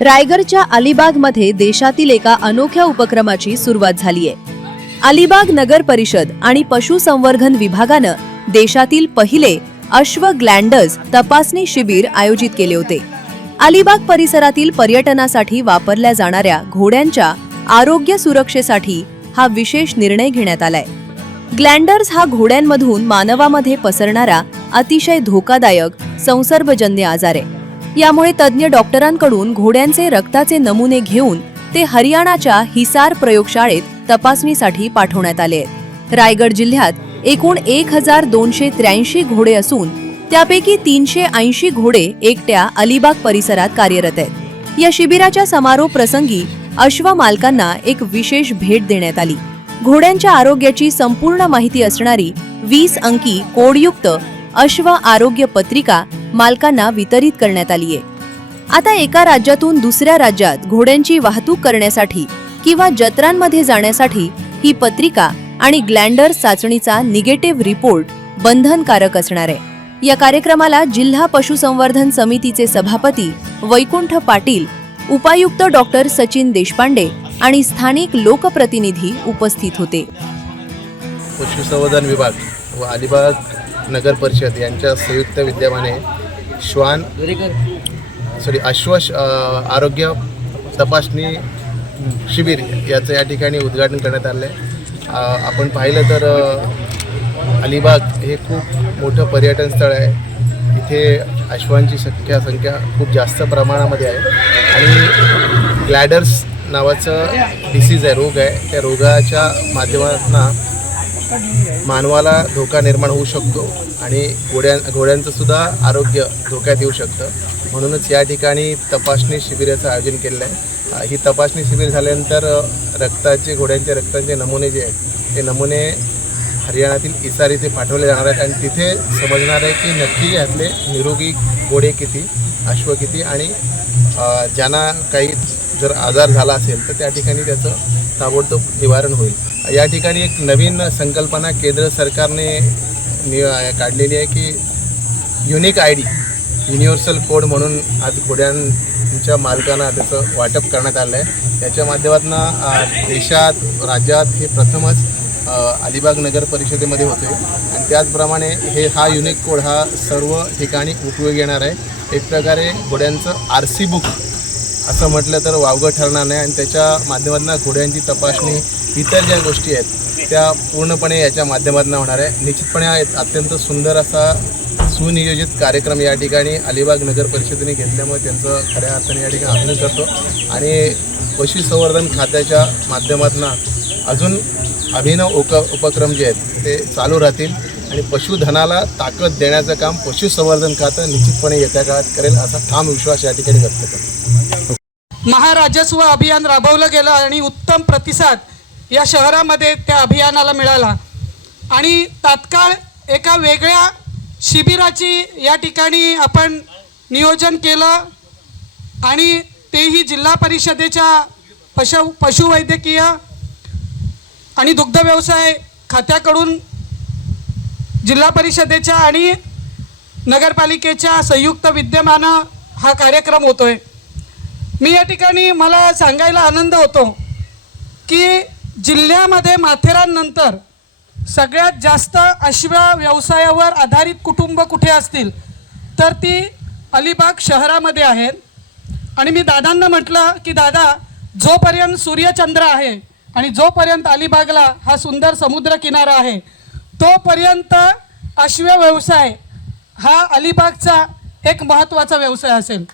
रायगडच्या अलिबागमध्ये देशातील एका अनोख्या उपक्रमाची सुरुवात झाली आहे। अलिबाग नगर परिषद आणि पशुसंवर्धन विभागानं देशातील पहिले अश्व ग्लँडर्स तपासणी शिबिर आयोजित केले होते। अलिबाग परिसरातील पर्यटनासाठी वापरल्या जाणाऱ्या घोड्यांच्या आरोग्य सुरक्षेसाठी हा विशेष निर्णय घेण्यात आलाय। ग्लँडर्स हा घोड्यांमधून मानवामध्ये पसरणारा अतिशय धोकादायक संसर्गजन्य आजार आहे। यामुळे तज्ञ डॉक्टरांकडून घोड्यांचे रक्ताचे नमुने घेऊन ते हरियाणाच्या हिसार प्रयोगशाळेत तपासणीसाठी पाठवण्यात आले आहेत। रायगड जिल्ह्यात एकूण 1283 घोडे असून त्यापैकी 380 घोडे एकट्या अलिबाग परिसरात कार्यरत आहेत। या शिबिराच्या समारोप प्रसंगी अश्व मालकांना एक विशेष भेट देण्यात आली। घोड्यांच्या आरोग्याची संपूर्ण माहिती असणारी 20 अंकी कोडयुक्त अश्व आरोग्य पत्रिका मालकांना वितरित करण्यात आली आहे। आता एका राज्यातून दुसऱ्या राज्यात घोड्यांची वाहतूक करण्यासाठी किंवा जत्रांमध्ये जाण्यासाठी ही पत्रिका आणि ग्लँडर चाचणीचा निगेटिव्ह रिपोर्ट बंधनकारक असणार आहे। या कार्यक्रमाला जिल्हा पशुसंवर्धन समितीचे सभापती वैकुंठ पाटील, उपायुक्त डॉक्टर सचिन देशपांडे आणि स्थानिक लोकप्रतिनिधी उपस्थित होते। पशुसंवर्धन विभाग व अलिबाग नगर परिषद यांच्या संयुक्त विद्यमाने अश्व आरोग्य तपासणी शिबिर याचं या ठिकाणी उद्घाटन करण्यात आलं आहे। आपण पाहिलं तर अलिबाग हे खूप मोठं पर्यटन स्थळ आहे। इथे अश्वांची संख्या खूप जास्त प्रमाणामध्ये आहे आणि ग्लॅडर्स नावाचं डिसीज आहे, रोग आहे। त्या रोगाच्या माध्यमातून मानवाला धोका निर्माण होऊ शकतो आणि घोड्यांचं सुद्धा आरोग्य धोक्यात येऊ शकतं। म्हणूनच या ठिकाणी तपासणी शिबिराचं आयोजन केलेलं आहे। ही तपासणी शिबिर झाल्यानंतर घोड्यांच्या रक्ताचे नमुने जे आहेत ते नमुने हरियाणातील हिसार इथे पाठवले जाणार आहेत आणि तिथे समजणार आहे की नक्की यातले निरोगी घोडे किती, अश्व किती आणि ज्यांना काही जर आजार झाला असेल तर त्या ठिकाणी त्याचं ताबडतोब निवारण होईल। या ठिकाणी एक नवीन संकल्पना केंद्र सरकारने काढलेली आहे की युनिक आयडी, युनिव्हर्सल कोड म्हणून आज घोड्यांच्या मालकांना त्याचं वाटप करण्यात आलं आहे। त्याच्या माध्यमातून देशात, राज्यात हे प्रथमच अलिबाग नगर परिषदेमध्ये होते आणि त्याचप्रमाणे हा युनिक कोड हा सर्व ठिकाणी उपयोगी येणार आहे। एक प्रकारे घोड्यांचं RC बुक असं म्हटलं तर वावगं ठरणार नाही आणि त्याच्या माध्यमातून घोड्यांची तपासणी, इतर ज्या गोष्टी आहेत त्या पूर्णपणे याच्या माध्यमातून होणार आहे। निश्चितपणे हा अत्यंत सुंदर असा सुनियोजित कार्यक्रम या ठिकाणी अलिबाग नगर परिषदेने घेतल्यामुळे त्यांचं खऱ्या अर्थाने या ठिकाणी अभिनंदन करतो आणि पशुसंवर्धन खात्याच्या माध्यमातून अजून अभिनव उपक्रम जे आहेत ते चालू राहतील आणि पशुधनाला ताकद देण्याचं काम पशुसंवर्धन खातं निश्चितपणे येत्या काळात करेल असा ठाम विश्वास या ठिकाणी व्यक्त करतो। महाराजस्व अभियान राबवलं गेलं आणि उत्तम प्रतिसाद या शहरामध्ये त्या अभियानाला मिळाला आणि तात्काळ एका वेगळ्या शिबिराची या ठिकाणी आपण नियोजन केलं आणि तेही जिल्हा परिषदेच्या पशुवैद्यकीय आणि दुग्ध व्यवसाय खात्याकडून जिल्हा परिषदेच्या आणि नगरपालिकेच्या संयुक्त विद्यमानं हा कार्यक्रम होतोय। मी या ठिकाणी मला सांगायला आनंद होतो की जिल्ह्यामध्ये माथेरानंतर सगळ्यात जास्त अश्व व्यवसायावर आधारित कुटुंब कुठे असतील तर ती अलिबाग शहरामध्ये आहेत। आणि मी दादांना म्हटलं की दादा, जोपर्यंत सूर्यचंद्र आहे आणि जोपर्यंत अलिबागला हा सुंदर समुद्र किनारा आहे तोपर्यंत अश्व व्यवसाय हा अलिबागचा एक महत्त्वाचा व्यवसाय असेल।